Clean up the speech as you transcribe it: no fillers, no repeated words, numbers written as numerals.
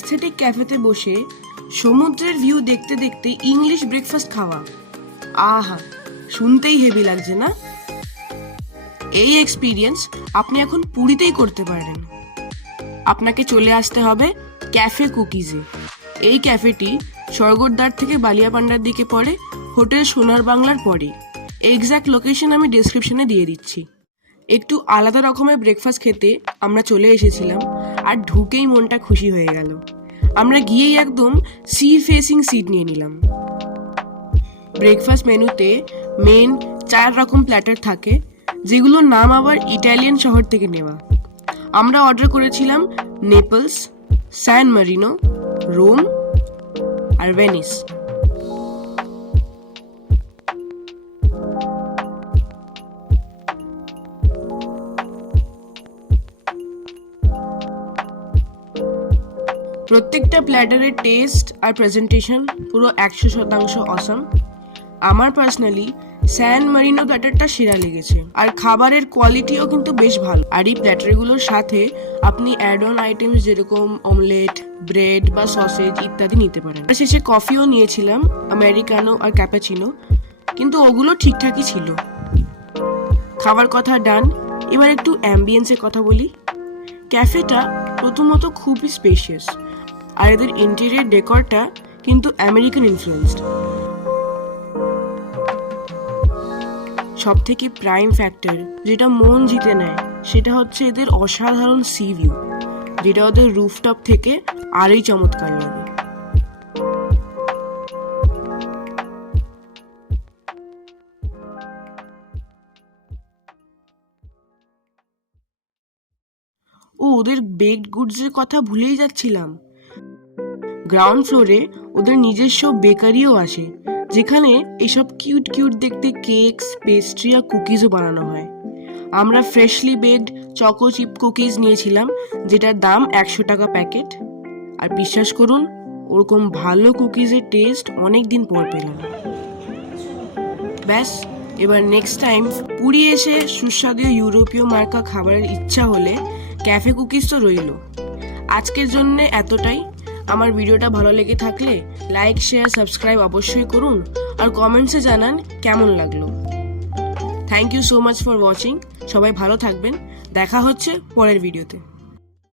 Aesthetic ক্যাফেতে বসে সমুদ্রের ভিউ দেখতে দেখতে ইংলিশ ব্রেকফাস্ট খাওয়া, আহা, শুনতেই হেভি লাগছে না? এই এক্সপিরিয়েন্স আপনি এখন পুরীতেই করতে পারেন। আপনাকে চলে আসতে হবে ক্যাফে কুকিজে। এই ক্যাফেটি স্বর্গদ্বার থেকে বালিয়াপান্ডার দিকে পড়ে, হোটেল সোনার বাংলার পরে। এক্স্যাক্ট লোকেশন আমি ডেসক্রিপশনে দিয়ে দিচ্ছি। একটু আলাদা রকমের ব্রেকফাস্ট খেতে আমরা চলে এসেছিলাম, আর ঢুকেই মনটা খুশি হয়ে গেল। আমরা গিয়েই একদম সি ফেসিং সিট নিয়ে নিলাম। ব্রেকফাস্ট মেনুতে মেন 4 রকম প্ল্যাটার থাকে, যেগুলোর নাম আবার ইটালিয়ান শহর থেকে নেওয়া। আমরা অর্ডার করেছিলাম নেপলস, স্যান মারিনো, রোম আর ভেনিস। প্রত্যেকটা প্ল্যাটারের টেস্ট আর প্রেজেন্টেশন পুরো 100% অসাম। আমার পার্সোনালি স্যান মারিনো প্ল্যাটারটা সেরা লেগেছে, আর খাবারের কোয়ালিটিও কিন্তু বেশ ভালো। আর এই প্ল্যাটারগুলোর সাথে আপনি অ্যাড অন আইটেমস যেরকম অমলেট, ব্রেড বা সসেজ ইত্যাদি নিতে পারেন। আর শেষে কফিও নিয়েছিলাম, আমেরিকানো আর ক্যাপাচিনো, কিন্তু ওগুলো ঠিকঠাকই ছিল। খাবার কথা ডান, এবার একটু অ্যাম্বিয়েন্সের কথা বলি। ক্যাফেটা প্রথমত খুবই স্পেশিয়াস, আর এদের ইন্টেরিয়র ডেকরটা কিন্তু আমেরিকান ইনফ্লুয়েন্সড। সব থেকে প্রাইম ফ্যাক্টর যেটা মন জিতে নেয় সেটা হচ্ছে এদের অসাধারণ সি ভিউ, যেটা ওদের রুফটপ থেকে আরই চমৎকার লাগে। ওদের বেকড গুডসের কথা ভুলেই যাচ্ছিলাম। গ্রাউন্ড ফ্লোরে ওদের নিজস্ব বেকারিও আছে, যেখানে এসব কিউট কিউট দেখতে কেকস, পেস্ট্রি আর কুকিজও বানানো হয়। আমরা freshly baked choco chip cookies নিয়েছিলাম, যেটার দাম 100 টাকা প্যাকেট। আর বিশ্বাস করুন, ওরকম ভালো কুকিজের টেস্ট অনেক দিন পর পেলাম। ব্যাস, এবার নেক্সট টাইম পুরী এসে সুস্বাদু ইউরোপীয় মার্কা খাবারের ইচ্ছা হলে ক্যাফে কুকিজ তো রইল। আজকের জন্য এতটাই। আমার ভিডিওটা ভালো লেগে থাকলে লাইক, শেয়ার, সাবস্ক্রাইব অবশ্যই করুন, আর কমেন্টসে জানান কেমন লাগলো। Thank you so much for watching. সবাই ভালো থাকবেন, দেখা হচ্ছে পরের ভিডিওতে।